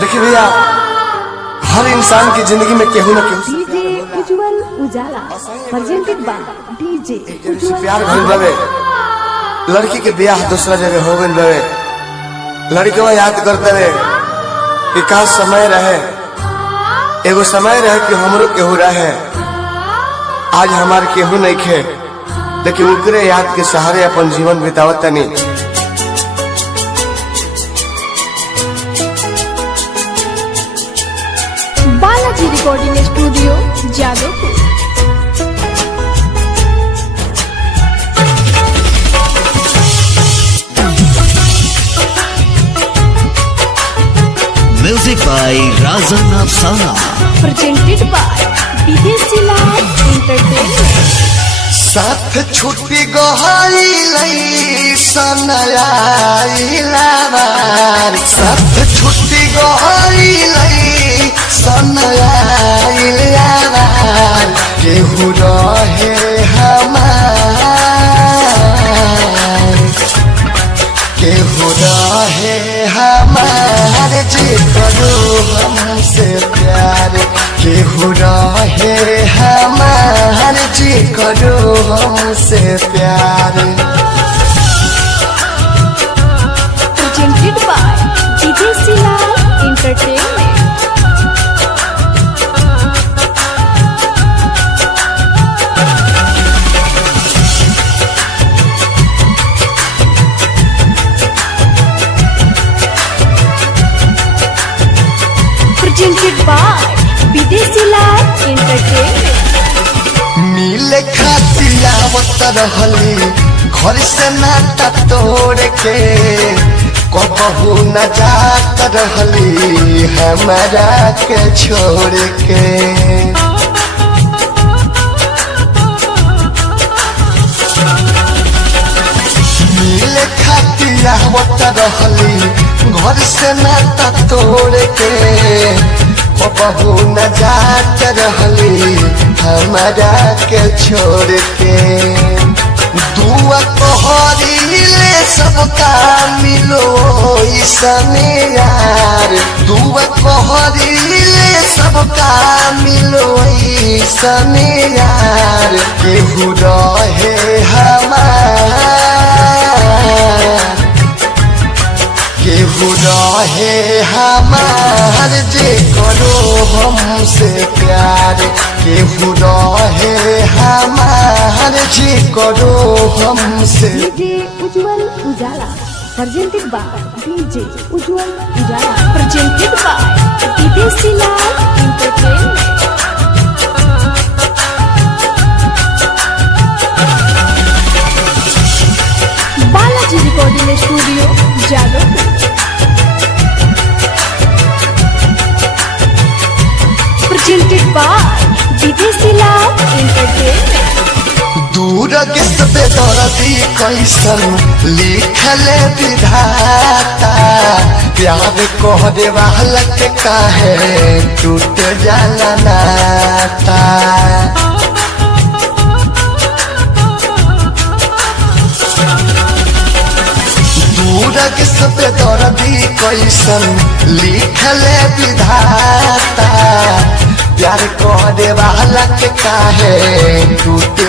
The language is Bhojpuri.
देखिए भैया, हर इंसान की जिंदगी में केहू न केहू डीजे उज्जवल उजाला प्रेजेंटेड बाय डीजे उज्जवल प्यार भइल बावे। लड़की के ब्याह दूसरा जगह हो गइल बावे। लड़कियों याद करते रहे कि का समय रहे, एगो समय रहे कि हमरो केहू रहे। आज हमार केहू नहीं खे, लेकिन उनके याद के सहारे अपन जीवन बितावत तनी। Balaji recording studio Jadavpur. Music by Rajan Afsana presented by Videshi Lal entertainment. साथ छुट्टी गहरी सनयाइलाबार, साथ छुट्टी गहरी सनयाइलाबार, केहू रहे हमार, केहू रहे हमार जी करो हमसे प्यार, केहू रहे हमार जी करो हमसे प्यार। Presented by Videshi Lal entertainment. Presented by Videshi Lal entertainment. मिले खातिर आवत रहली घर से नाता तोड़ के, कबहू न जात रहली हमारा के छोड़ के। मिले खातिर आवत रहली घर से नाता तोड़ के, कबहू न जात रहली हमारा के छोड़ के। दुआ कहरीले सबका मिलो ईसने यार, दुआ कहरीले सबका मिलो ईसने यार, केहू रहे हमार, केहू रहे हमार जे करो हमसे प्यार, केहू रहे हमार जे करो हमसे। डीजे उज्जवल उजाला प्रेजेंटेड बाय डीजे उज्जवल उजाला presented by Videshi Lal entertainment. Balaji recording studio Jadavpur. Presented by Videshi Lal entertainment. दूर के सबे दर्दी कैसन लिखले विधाता, प्यार कहरे वाला के काहे टूट जाला नाता। दूर के सबे दर्दी कैसन लिखले विधाता, प्यार कहरे वाला के काहे टूट